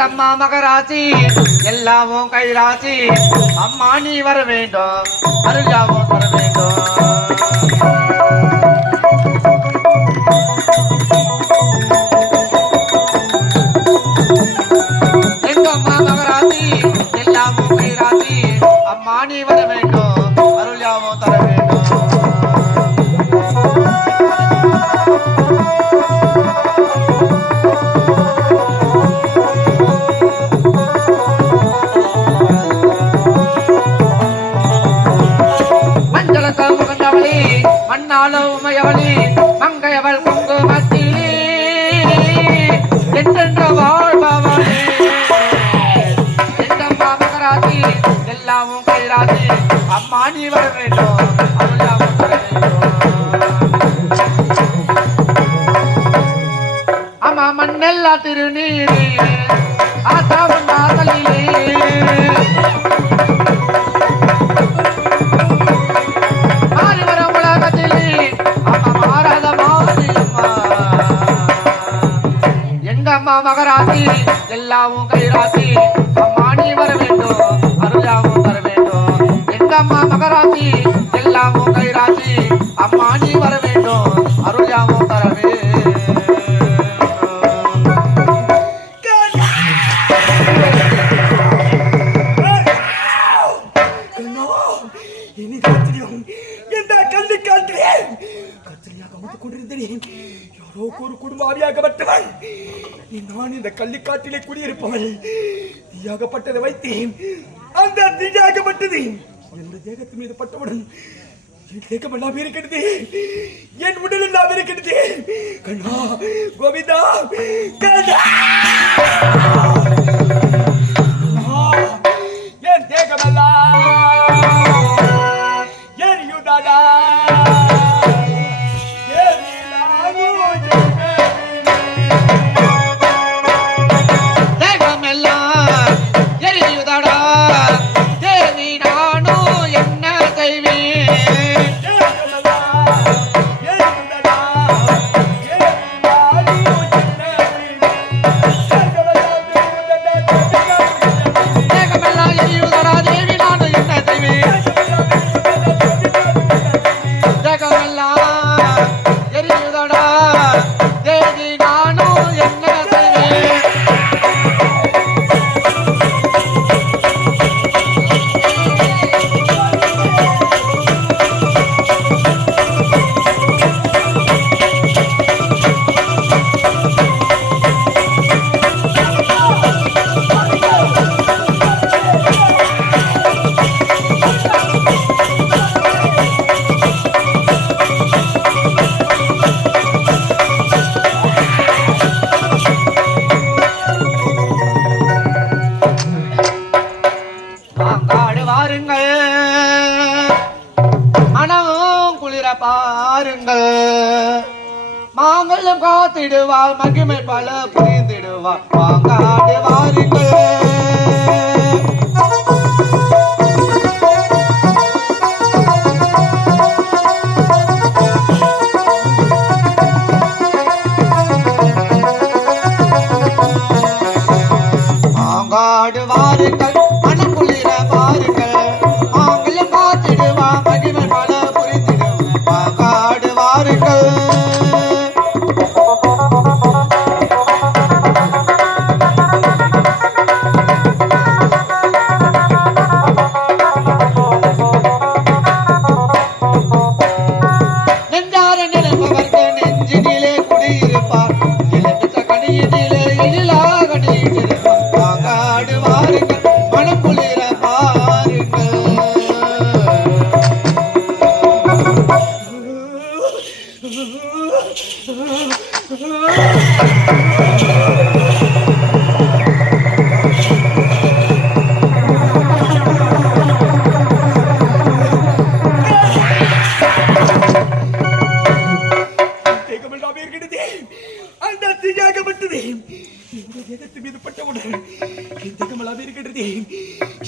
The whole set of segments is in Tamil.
எங்க அம்மா மகராசி எல்லாமும் கைராசி அம்மா நீ வர வேண்டும் அருள்யாவும் தர வேண்டும் எங்க அம்மா மகராசி எல்லாமும் கைராசி அம்மா நீ வர வேண்டும் அருள்யாவும் தர வேண்டும் மண்ணாளோ உமையவளி மங்கையவள் குங்குமத்திலே என்றென்ற வாழ்பவளே எங்கம்மா மகராசி எல்லாமும் கைராசி அம்மா நீ வர வேண்டும் அருள்யாவும் தர வேண்டும் அம்மா மண்ணெல்லா திருநீரே ஆசாவும் நாதலிலே அம்மா மகராசி எல்லாமும் கைராசி அம்மா நீ வர வேண்டும் அருள்யாவும் தர வேண்டும் எங்க அம்மா மகராசி எல்லாமும் கைராசி அம்மா நீ வர வேண்டும் அருள்யாவும் தர வேண்டும் குடும்பாவியாகப்பட்டவள் நான் இந்த கள்ளிக்காட்டிலே குடியிருப்பவள் தீயாகப்பட்டதை வைத்தேன் அந்த தீயாகப்பட்டது என் தேகத்து மீது பட்டவுடன் என் தேகம் எல்லாம் இருக்கிறது என் உடல் எல்லாம் இருக்கிறது கண்ணா கோவிந்தா கண்ணா என் தேகம் எல்லாம் எரியுதாடா பாருங்கள் மாங்கல்யம் காத்திடுவார் மகிமை பல புரிந்திடுவார் வாங்காடு வாருங்கள் மாங்காடு வாருங்கள் மனம் குளிர பாருங்கள் மாங்கல்யம் காத்திடுவார் மகிமை பல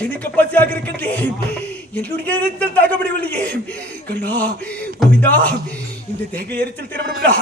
எனக்கு பசியாக இருக்கின்றேன். என்னுடைய எரிச்சல் தாக்க முடியவில்லையே. கண்ணா கோவிந்தா, இந்த தேக எரிச்சல் திருவிடா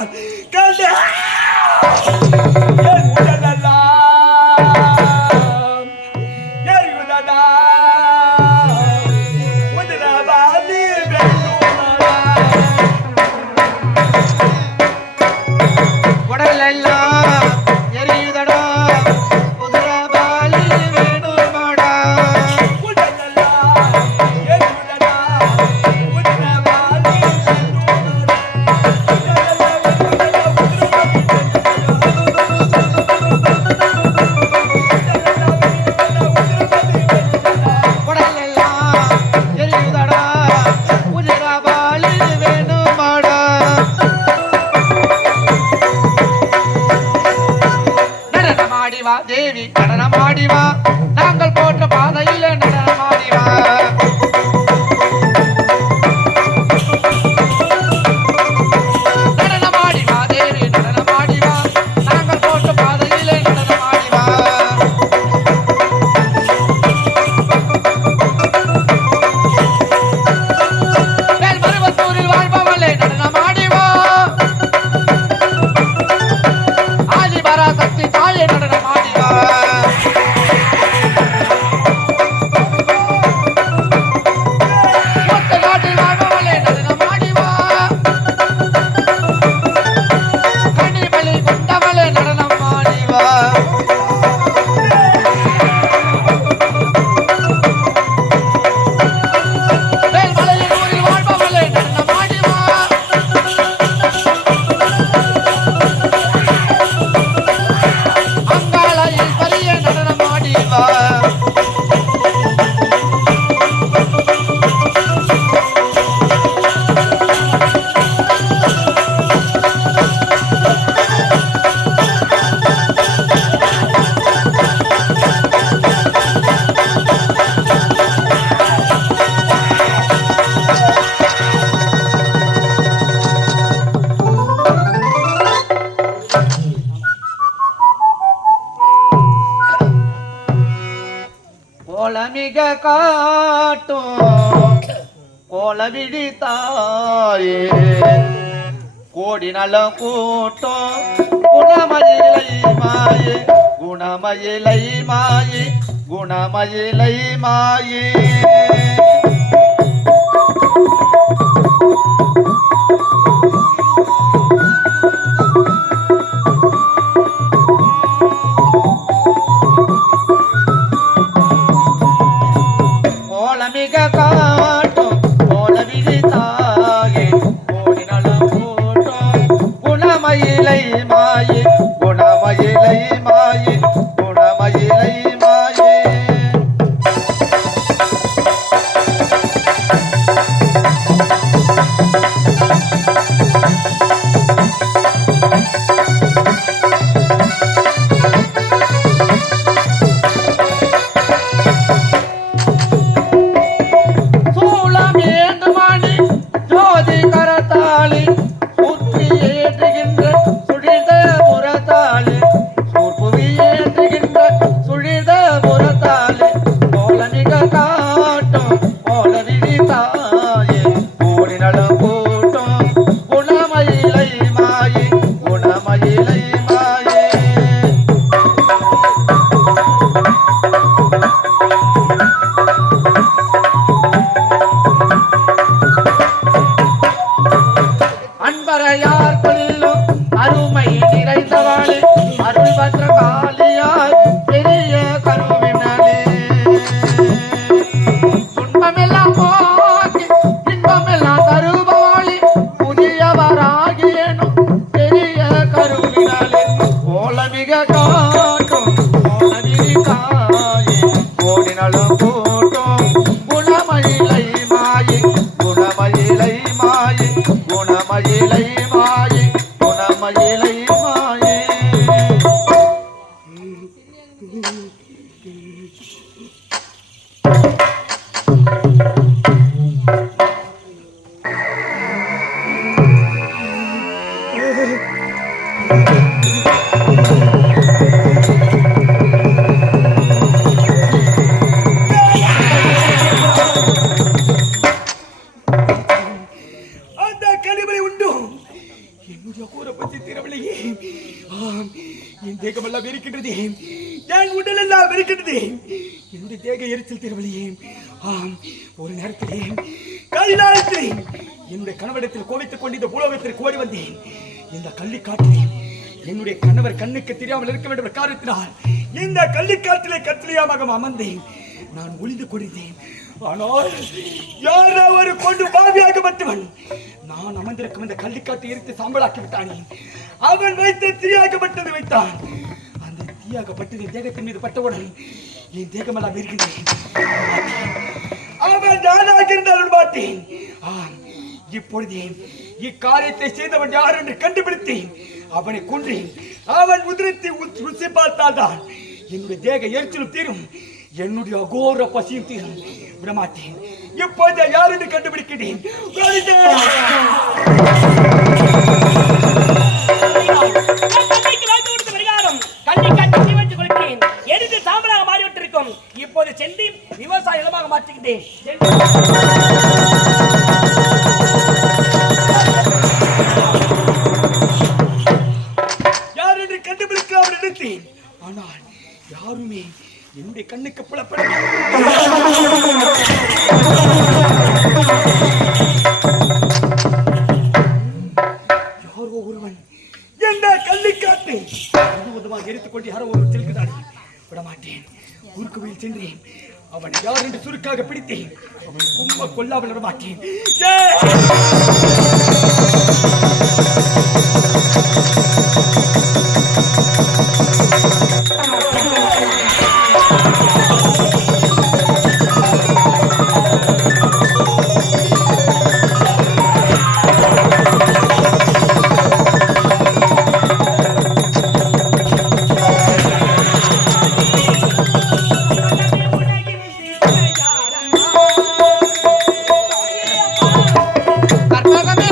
மிக காட்டும் கோலவிழி தாயே கோடி நல கூட்டம் குணமயிலை மாயே குணமயிலை மாயே குணமயிலை மாயே கோலமிக காட்டும் கோலவிழி தாயே கோடி நல கூட்டம் குணமயிலை மாயே குணமயிலை மாயே குணமயிலை மாயே சூளமேந்துமணி ஜோதி கரத்தாளி சுற்றி ஏற்றுகின்ற சுழித புறத்தாளி சூர்புவி ஏற்றுகின்ற சுழித புறத்தாளி கோலமிக காட்டும் கோலவிழி தாயே கோடி நல கூட்டம் குணமயிலை மாயே குணமயிலை மாயே அன்பரையார் கொல்லும் அருமை நிறைந்தவாளே அருள் பற்ற காலியார் பெரிய கருவினே துன்பமெல்லாம் போக்கி இன்பமெல்லாம் தருபவாளி புதியவராகியனும் பெரிய கருவினே கோலமிக காட்டும் கோலவிழி தாயே கோடி நலம் கூட்டும் குணமயிலை மாயே குணமயிலை மாயே குணமயிலை மாயே குணமயிலை மாயே அந்த கனிமலை உண்டு என்னுடைய கூறப்பத்தி திரவிலையே ஆம் என் தேகமெல்லாம் வெறிக்கின்றது என் உடல் எல்லாம் வெறிக்கின்றது என்னுடைய தேக எரிச்சல் திரவிலையே ஆம் ஒரு நேரத்திலே கைலாயத்திலே என்னுடைய கணவரிடத்தில் கோபித்துக் கொண்டு இந்த பூலோகத்திற்கு ஓடி வந்தேன் இந்த கள்ளிக்காட்டிலே என்னுடைய கணவர் கண்ணுக்கு தெரியாமல் இருக்க வேண்டும் என்ற காரணத்தினால் இந்த கள்ளிக்காட்டிலே கத்திரியாமாக அமர்ந்தேன் நான் ஒளிந்து கொண்டிருந்தேன் ஆனால் யாரோ ஒரு கொண்டு பாவியாக்கப்பட்டவன் நான் அமர்ந்திருக்கும் இந்த கள்ளிக்காட்டை எரித்து சாம்பலாக்கி விட்டானே அவன் வைத்த தீயாக்கப்பட்டது வைத்தான் அந்த தீயாக்கப்பட்டது என் தேகத்தின் மீது பட்டவுடன் என் தேகமெல்லாம் இருக்கின்றேன் அவன் நானாக இருந்தாலும் மாட்டேன் இப்பொழுதே இக்காரியத்தை செய்தவன் யார் என்று கண்டுபிடித்தேன் அவனை கொன்றேன் அவன் உதிரத்தை ருசி பார்த்தால்தான் என்னுடைய தேக எரிச்சலும் தீரும் என்னுடைய அகோர பசியும் தீரும் விடமாட்டேன் இப்போது யார் என்று கண்டுபிடிக்கிறேன் இப்போது சென்று விவசாய நிலமாக மாற்றுகின்றேன் யார் என்று கண்டுபிடிக்காமல் நினைத்தேன் ஆனால் யாருமே என்னுடைய கண்ணுக்கு புலப்பட யாரோ ஒருவன் எந்த கள்ளிக்காட்டை முழுவதுமாக எரித்துக் கொண்டு யாரோ ஒருவர் செல்கிறார்கள் விடமாட்டேன் குறுக்குவையில் சென்றேன் அவன் யார் என்று சுருக்காக பிடித்தேன் அவன் கும்ப கொல்லாமல் விடமாட்டேன் கற்பகமே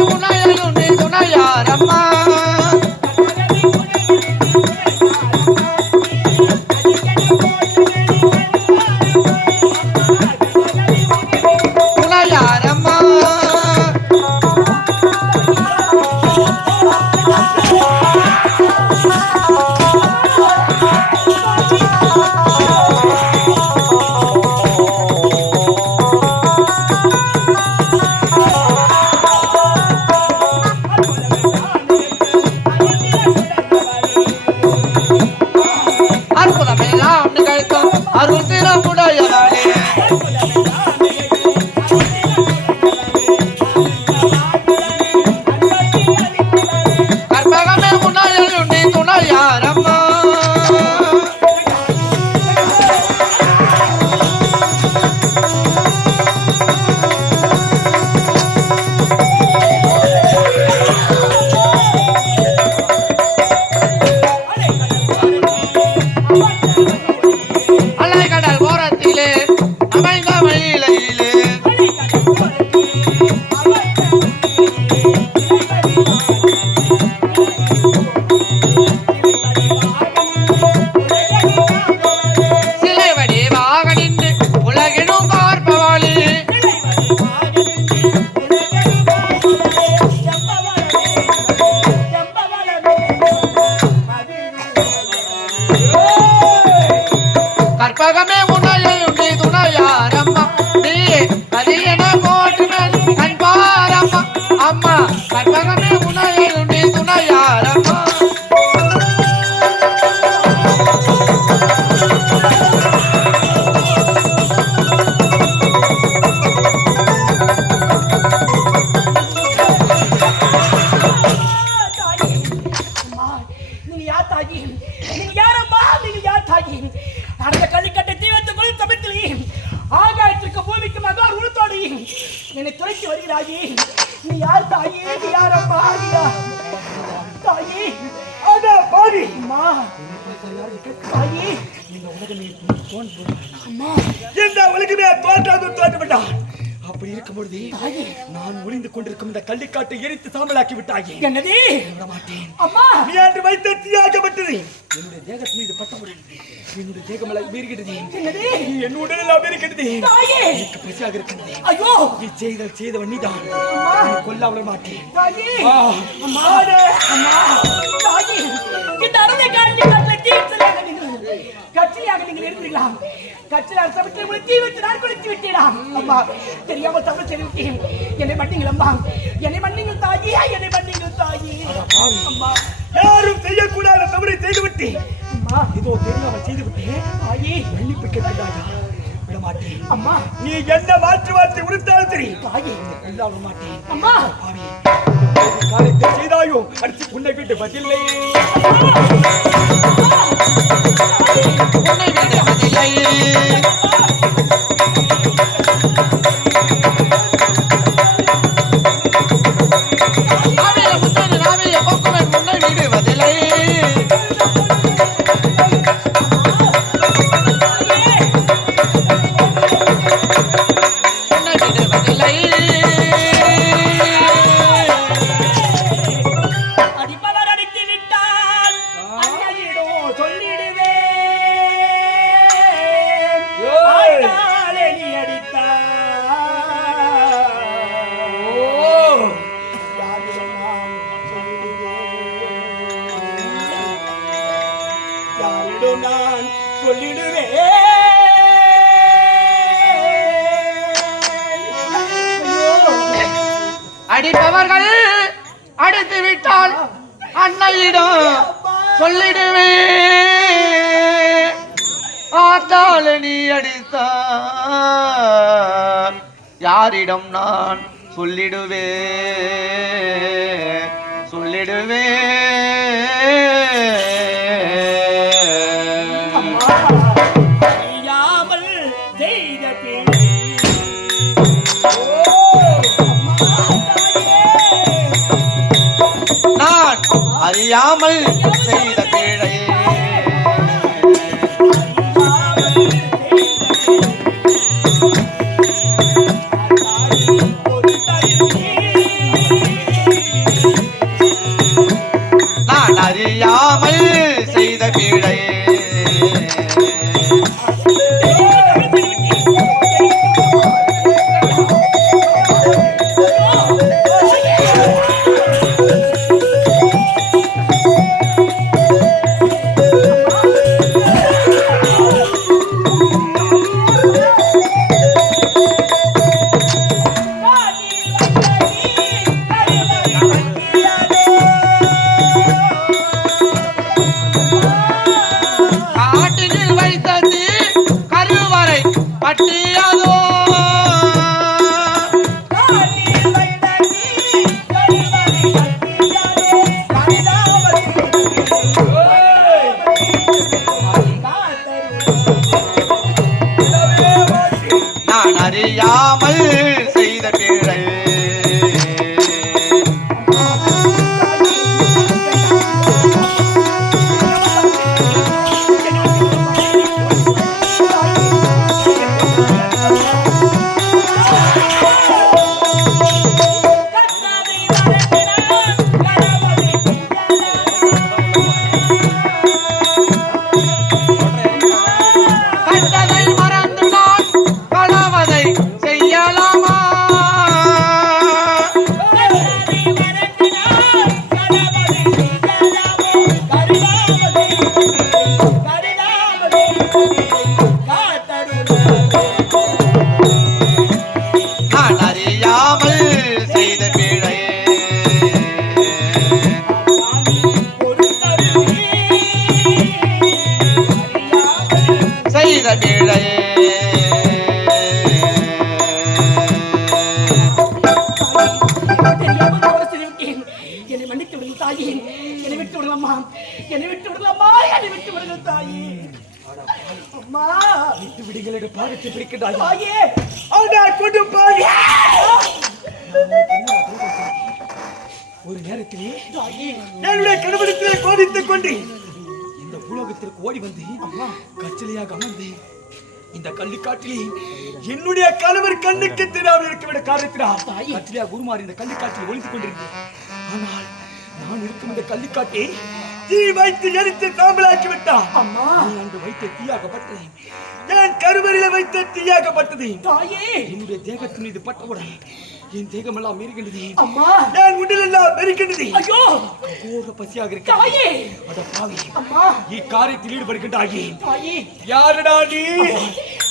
என்னை துறைக்கு வருகிறாயே. நீ யார் தாயே? நீ யார் அம்மா? தாயே அட பாவி அம்மா. தாயே இந்த உலகமே அம்மா, இந்த உலகமே தோற்று விட்டான். அப்படி இருக்கும் பொழுது நான் ஒளிந்து கொண்டிருக்கும் இந்த கள்ளிக்காட்டை எரித்து சாம்பலாக்கி விட்டாயே. என்னது? மாட்டேன் அம்மா. நீ அன்று வைத்த தீயாக்கப்பட்டது என்னுடைய தேகத்தின் மீது பட்டவுடன் என்னுடைய தேகமெல்லாம் மீறுகிறது. என்னது? என் உடலெல்லாம் மீறுகிறது. எனக்கு பசியாக இருக்கிறது. ஐயோ, நீ செய்தவன் நீதான். கொல்லாமல மாட்டேன். அம்மா அம்மா தாயே, இந்த அருமை கட்சியாக நீங்கள் இருந்தீர்களா? கட்சியார் சபைக்கு உங்களை தீ வைத்து நான் குளித்து விட்டீராம். அம்மா, தெரியாமல் தவறு செய்து விட்டேன். என்னை மன்னிங்கள் அம்மா, என்னை மன்னிங்கள் தாயே, என்னை மன்னிங்கள் தாயே. அம்மா, யாரும் செய்யக்கூடாத தவறை செய்து விட்டேன். அம்மா, இதோ தெரியாமல் செய்து விட்டேன். தாயே, மன்னிப்பு கேட்கிறாயா? விட மாட்டேன். அம்மா, நீ என்ன மாற்றி உடுத்தாலும் சரி தாயே, கொல்லாம மாட்டேன். அம்மா, காரியத்தை செய்தாயோ அடுத்து உன்னை விட்டு பதில்லை. அடிப்பவர்கள் அடித்து விட்டால் அன்னையிடம் சொல்லிடுவே. ஆத்தாள் நீ அடித்தா யாரிடம் நான் சொல்லிடுவே. அறியாமல் செய்த பிழை நான் அறியாமல் செய்த பிழை அறியாமல் செய்த பிழை விடுதலை பாகத்தை பிடிக்கிறாய். நேரத்திலே என்னுடைய கணவரிடத்திலே கோபித்துக் கொண்டு இந்த பூலோகத்திற்கு ஓடி வந்து கச்சலையாக அமர்ந்து இந்த கள்ளிக்காட்டிலே என்னுடைய கணவர் கண்ணுக்கு தெரியாமல் இருக்க காரணத்தினால் கச்சலையாக உருமாறி இந்த கள்ளிக்காட்டில் ஒளிந்து கொண்டிருந்தேன். ஆனால் நான் இருக்கும் இந்த கள்ளிக்காட்டை தீ வைத்து எரித்து சாம்பலாக்கி விட்டான். அன்று வைத்த தீயாகப்பட்டது என் கருவறையில வைத்த தீயாகப்பட்டது. என்னுடைய தேகத்தின் மீது பட்டவுடன் என் தேகம் எல்லாம் மெருகின்றது. என் உடல் எல்லாம் மெருகின்றது. கோர பசியாக இருக்கு. அட பாவி, இக்காரியத்தில் ஈடுபடுகின்றாயே யாருடா நீ?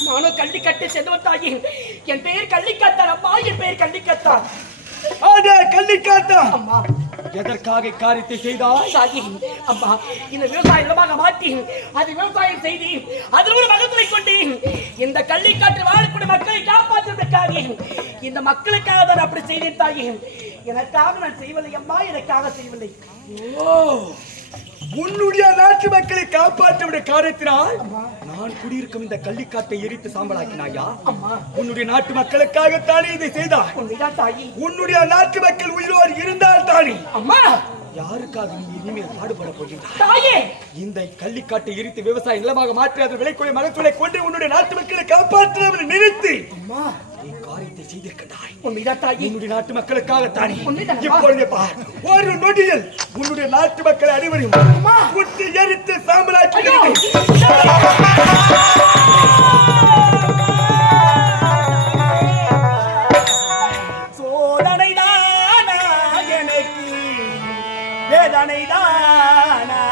நானும் கள்ளிக்கட்டை சென்றவன் தாயே. என் பெயர் கள்ளிக்காத்தான் அம்மா. என் பெயர் கள்ளிக்காத்தான். கள்ளிக்காத்தா, எதற்காக காரியத்தை செய்தாய்? தாயே அம்மா, இந்த விவசாய நிலமாக மாற்றி அது விவசாயம் செய்து அதில் ஒரு மகத்துவத்தை கொண்டு இந்த கள்ளிக்காட்டில் வாழக்கூடிய மக்களை காப்பாற்றுவதற்காக இந்த மக்களுக்காக தான் அப்படி செய்தேன் தாயே. எனக்காக நான் செய்யவில்லை அம்மா, எனக்காக செய்யவில்லை. உன்னுடைய நாட்டு மக்களை காப்பாற்ற காரணத்தினால் நான் குடியிருக்கும் இந்த கள்ளிக்காட்டை எரித்து சாம்பலாக்கினாயா? உன்னுடைய நாட்டு மக்களுக்காக தானே இதை செய்தாய். உன்னுடைய நாட்டு மக்கள் உயிரோடு இருந்தால் தானே அம்மா யாருக்காக நீ இனிமேல் பாடுபட போகின்றாய்? இந்த கள்ளிக்காட்டை எரித்து விவசாய நிலமாக மாற்றி அதன் விளைக்கூடிய மகத்துவத்தை கொண்டு உன்னுடைய நாட்டு மக்களை காப்பாற்ற நினைத்து காரியத்தை செய்திருக்கிறாய். உன்னுடைய நாட்டு மக்களுக்காக தானே. இப்பொழுது பார், ஒரு நொடியில் உன்னுடைய நாட்டு மக்கள் அனைவரையும் குட்டி எரித்து சாம்பலாக்கி சோதனைதானா எனக்கு வேதனைதானா?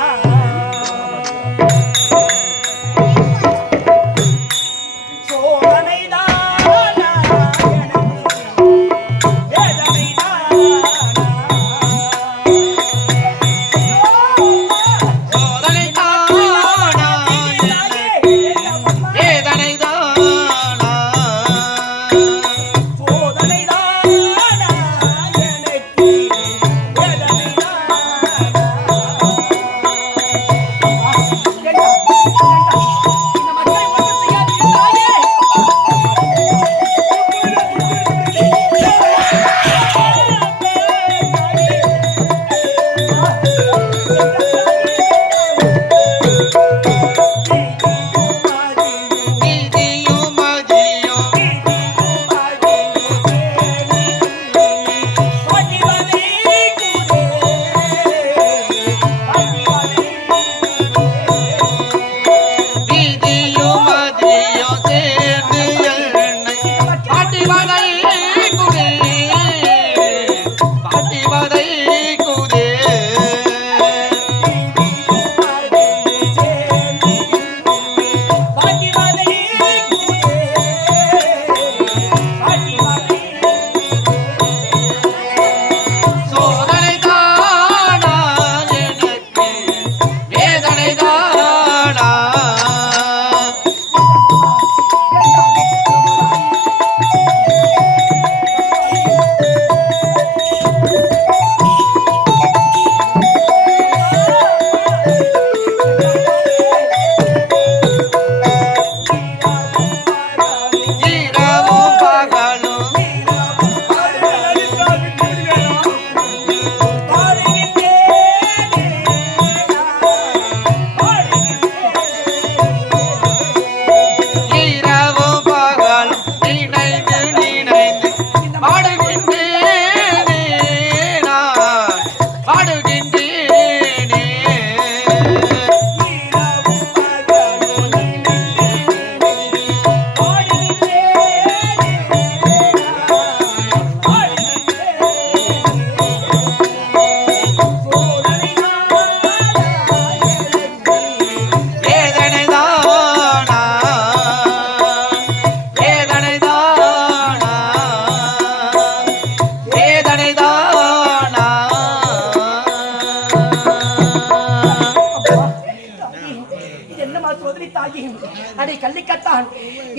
அடே கள்ளிக்கத்தான்,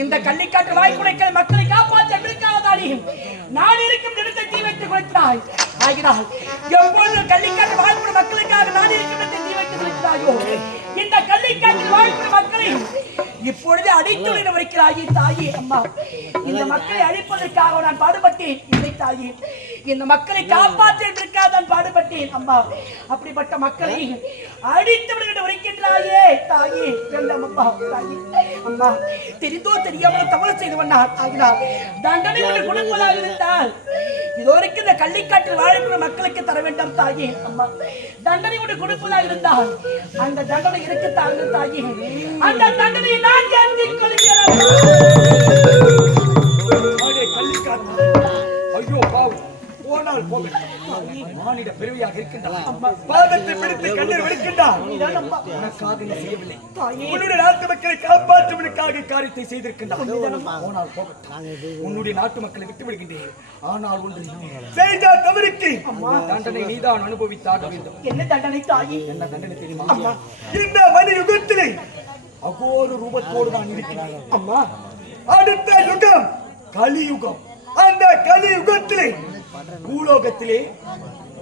இந்த கள்ளிக்காட்டு வாய் குலைக்கிற மக்களை காப்பாற்ற விருக்காவதானே நான் இருக்கும் நிலத்தை தீ வைத்து குலைத்தாய். ஆகிறாள் எப்பொழுது கள்ளிக்காட்டு வாழ்க்கிற மக்களுக்காக நான் இருக்கும் நிலத்தை தீ வைத்து குலைத்தாயோ, இந்த கள்ளிக்காட்டில் வாழ்க்கிற மக்களை இப்பொழுது அடித்துடன் வருகிறாயே தாயே அம்மா. இந்த மக்களை அழிப்பதற்காக நான் பாடுபட்டேன் இல்லை தாயே. இந்த மக்களை காப்பாற்றுவதற்காக நான் பாடுபட்டேன் அம்மா. அப்படிப்பட்ட மக்களை அடித்துடன் வருகின்றாயே தாயே வேண்டாம் அம்மா. தாயே அம்மா, தெரிந்தோ தெரியாமல் தவறு செய்தவனார் ஆகினார் தண்டனை உனக்கு கொடுப்பதாக இருந்தால் இதுவரைக்கும் இந்த கள்ளிக்காட்டில் வாழக்கூடிய மக்களுக்கு தர வேண்டாம் தாயே அம்மா. தண்டனை உனக்கு கொடுப்பதாக இருந்தால் அந்த தண்டனை இருக்கத்தான் தாயே. அந்த தண்டனையை நான் ஏற்றுக் கொள்கிறேன். ஐயோ பாவம், போனால் போக மானிட பெருமையாக இருக்கின்றான். பாதத்தை பிடித்து கண்ணீர் வடிக்கின்றான். உனக்காக நீ செய்யவில்லை, உன்னுடைய நாட்டு மக்களை காப்பாற்றுவதற்காக காரியத்தை செய்திருக்கின்றான். போனால் போகட்டும், உன்னுடைய நாட்டு மக்களை விட்டு விடுகின்றேன். ஆனால் ஒன்று செய்த தவறுக்கு தண்டனை நீதான் அனுபவித்தாக வேண்டும். என்ன தண்டனை தாயே? என்ன தண்டனை தெரியுமா? இந்த மணி யுகத்திலே அகோர ரூபத்தோடு நான் இருக்கிறேன் அம்மா. அடுத்த யுகம் கலியுகம். அந்த கலியுகத்திலே பூலோகத்திலே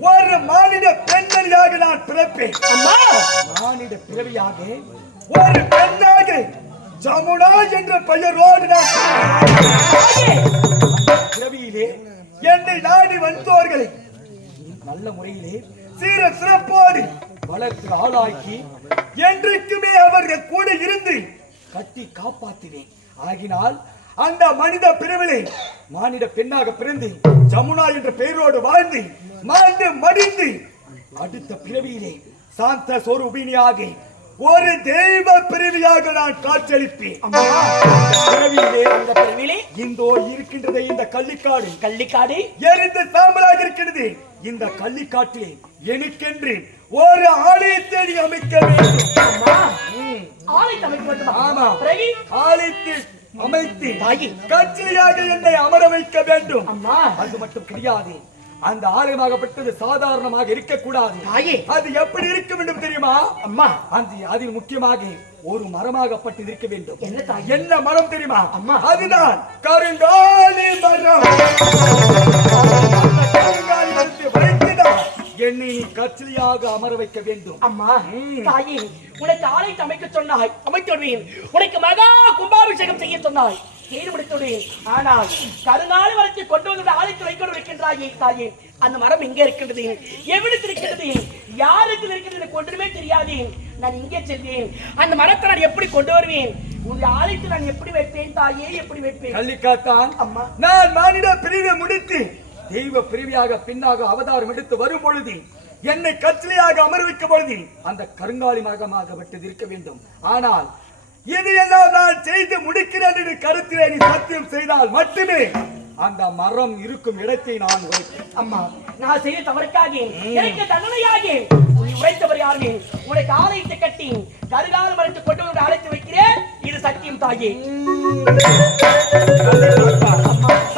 ஒரு மானிட பெண்மணியாக நான் பிறப்பேன் அம்மா. மானிட பிறவியாக ஒரு பெண்ணாக ஜமுனா என்ற பெயரோடு நான் பிறவியிலே என்னை நாடி வந்தோர்களை நல்ல முறையிலே சீர சிறப்போடு வளர்த்து ஆளாக்கி என்றைக்குமே அவர்கள் கூட இருந்து கட்டி காப்பாற்றுவேன். ஆகினால் அந்த மனித பிரிவிலே மானிட பெண்ணாக பிறந்து ஜமுனா என்ற பெயரோடு வாழ்ந்து மாண்டு மடிந்து அடுத்த பிறவியிலே சாந்த சொரூபிணியாக ஒரு தெய்வ பிரிவியாக நான் காட்சியளிப்பேன். அந்த பிறவியிலே இந்தோ இருக்கின்றது இந்த கள்ளிக்காடு. கள்ளிக்காடு எரிந்து சாம்பலாக இருக்கிறது. இந்த கள்ளிக்காட்டிலே எனக்கென்று ஒரு ஆலயத்தை நீ அமைக்க வேண்டும். ஆலயத்தை அமைக்க வேண்டுமா? ஆமா, ஆலயத்தை அமைத்து கட்சியாக என்னை அமர வைக்க வேண்டும். அம்மா, அது மட்டும் கிடையாது, அந்த ஆலயமாகப்பட்டது சாதாரணமாக இருக்கக்கூடாது. அது எப்படி இருக்க வேண்டும் தெரியுமா அம்மா? அதில் முக்கியமாக ஒரு மரமாகப்பட்டு இருக்க வேண்டும். என்ன மரம் தெரியுமா அம்மா? அதுதான் கருங்காலி மரம். கருங்காலி மரத்தை வைத்துதான் என்னை கட்சியாக அமர வைக்க வேண்டும். அம்மா தாயே, உனக்கு ஆலயத்தை அமைக்க சொன்னாய், அமைத்துடுவேன். உனக்கு மகா கும்பாபிஷேகம் செய்ய சொன்னாய், செய்து முடித்துடுவேன். ஆனால் கருநாள் வரைக்கும் கொண்டு வந்து ஆலயத்தை வைக்க வைக்கின்றாயே தாயே, அந்த மரம் எங்கே இருக்கின்றது, எவ்விடத்தில் இருக்கின்றது, யாருக்கு இருக்கிறது எனக்கு ஒன்றுமே தெரியாது. நான் இங்கே செல்வேன், அந்த மரத்தை நான் எப்படி கொண்டு வருவேன், உன்னுடைய ஆலயத்தை நான் எப்படி வைப்பேன் தாயே, எப்படி வைப்பேன்? கள்ளிக்காத்தான் அம்மா, நான் மானிட பிரிவை முடித்து தெய்வ பிரிவியாக பின்னாக அவதாரம் எடுத்து வரும் பொழுது என்னை கட்சியாக அமர்விக்கும் பொழுது அந்த கருங்காலி மரமாக விட்டு இருக்க வேண்டும். ஆனால் இது எல்லாம் நான் செய்து முடிக்கிறேன் என்று கருத்திலே நீ சத்தியம் செய்தால் மட்டுமே அந்த மரம் இருக்கும் இடத்தை நான் உரைப்பேன். அம்மா, நான் செய்த தவறுக்காக எனக்கு தண்டனையாக நீ உரைத்தவர் யாரு? உனக்கு ஆலயத்தை கட்டி கருங்கால மரத்தை கொண்டு வந்து அழைத்து வைக்கிறேன், இது சத்தியம் தாயே.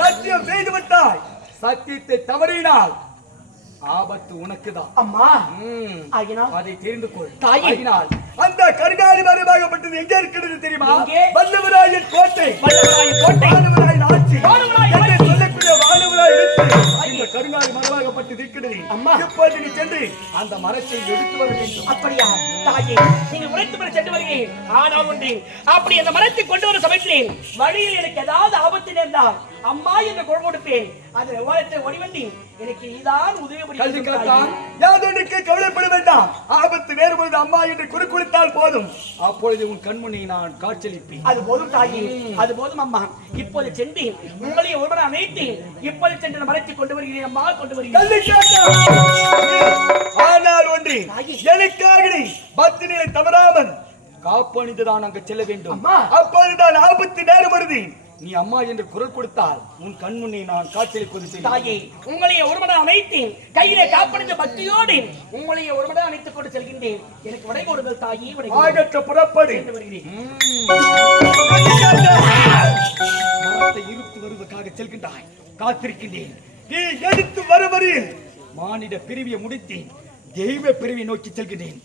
சத்தியம் செய்து விட்டாய், சத்தியத்தை தவறினால் ஆபத்து உனக்குதான் அம்மா. அதை தெரிந்து கொள் தாயே. அந்த கருங்காலி மரமாகப்பட்டது எங்கே இருக்கிறது தெரியுமா? வல்லவராயன் கோட்டை, வானவராயன் ஆட்சி, சொல்லக்கூடிய வானவராய் இந்த கருங்காலி மரமாகப்பட்டது இருக்கிறது. அம்மா, இப்போது நீ சென்று அந்த மரத்தை எடுத்து வர வேண்டும். அப்படியா தாயே? நீங்க உரைத்து வர சென்று வருகிறேன். ஆனால் ஒன்று, அப்படி அந்த மரத்தை கொண்டு வர சமைக்கிறேன், வழியில் எனக்கு ஏதாவது ஆபத்து நேர்ந்தால் அம்மா என்று குரல் கொடுப்பேன். அந்த ஓரத்தை ஒடிவண்டி எனக்கு இதான் உதவி கவலைப்பட வேண்டாம். ஆபத்து நேரும்பொழுது அம்மா என்று குறு கொடுத்தால் போதும், அப்பொழுது உன் கண்முனை நான் காட்சியளிப்பேன். அது போதும் தாயே, அது போதும் அம்மா. இப்போது சென்று உங்களையும் ஒருவரை அணைத்தேன். இப்போது சென்று மரத்தை கொண்டு வருகிறேன் அம்மா, கொண்டு வருகிறேன். ஆனால் ஒன்று, எனக்காக நீ பத்தினியை தவறாமல் காப்பணிந்துதான் அங்கு செல்ல வேண்டும். அப்போதுதான் ஆபத்து நேரம் வருது. நீ அம்மா என்று குரல் கொடுத்தால் உன் கண்முன்னே நான் காட்சியளிப்பது தாயே. உங்களைய ஒருமடம் அமைத்தேன், கையிலே காப்பணிந்த பக்தியோடு உங்களைய ஒருமடம் அணைத்துக் கொண்டு செல்கின்றேன். எனக்கு வடை கொடுங்கள் தாயே, ஆகற்ற புறப்படு. மரத்தை இழுத்து வருவதற்காக செல்கின்றாய், காத்திருக்கின்றேன். நீ எடுத்து வருவரில் மானிட பிரிவியை முடித்து தெய்வ பிரிவை நோக்கி செல்கின்றேன்.